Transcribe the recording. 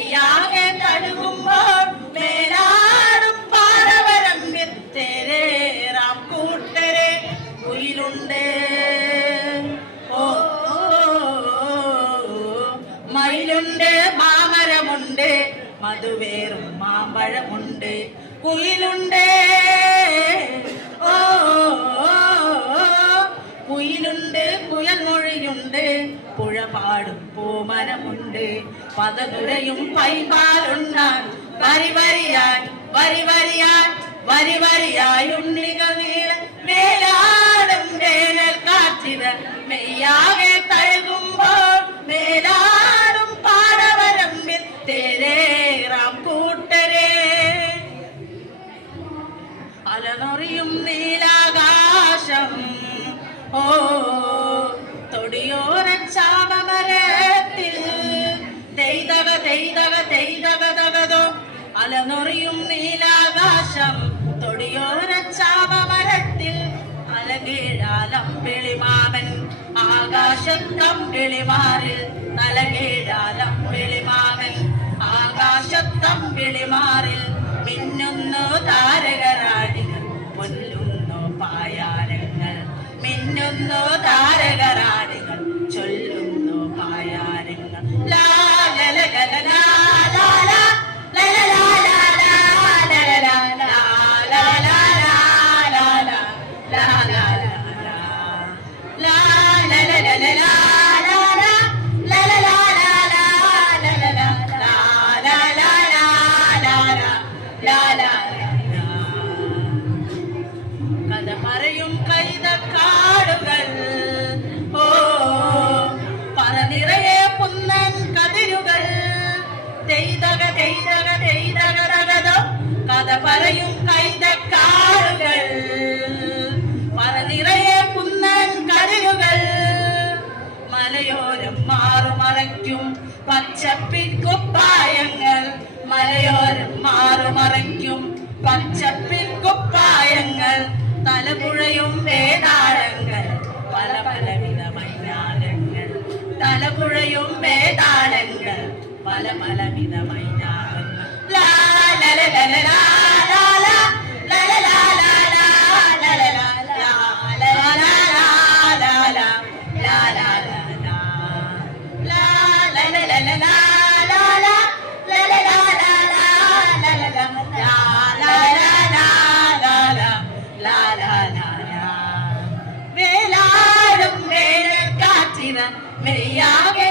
മെയ്യാകെ തഴുകുമ്പോൾ മേലാടും പാടവരമ്പിൽ തേരേറാം കൂട്ടരെ കുയിലുണ്ട് ഓ, മയിലുണ്ട് മാമരമുണ്ട് മധുവേറും മാമ്പഴമുണ്ട്. കുയിലുണ്ട് പാടും പൂമരമുണ്ട് പതകുരയും പൈപാലുണ്ടാൻ വരി വരിവരിയാൻ വരി വരിയായി വരി വരിയായി ഉണ്ണികൾ നീള മേലാടും വേനൽ കാറ്റിത് മെയ്യാകെ തഴുകുമ്പോൾ മേലാടും പാടവരമ്പിൽ തേരേറാം കൂട്ടരെ. അലനൊറിയും നീലാകാശം ഓ അലനൊറിയും നീലാകാശം തൊടിയോര ചാമമരത്തിൽ അലകീഴാലം വിളിമാമൻ ആകാശത്തം വിളിമാറിൽ തലകീഴാലം വിളിമാമൻ ആകാശത്തം വിളിമാറിൽ മിന്നുന്നു താരകരാടികൾ. പൊല്ലുന്നു പായാരങ്ങൾ. മിന്നുന്നു താരകരാടികൾ കഥ പറയും കൈതക്കാടുകൾ പറനിറയെ കുന്നൻ കതിരുകൾ മലയോരം മാറുമറയ്ക്കും പച്ചപ്പിക്കുപ്പായങ്ങൾ മലയോരം മാറുമറയ്ക്കും പച്ചപ്പിക്കുപ്പായങ്ങൾ തലപുഴയും വേതാളങ്ങൾ. പല പലവിധ മൈതാനങ്ങൾ തലപുഴയും വേതാളങ്ങൾ. പല പലവിധ മൈനാകങ്ങൾ मेरे आगे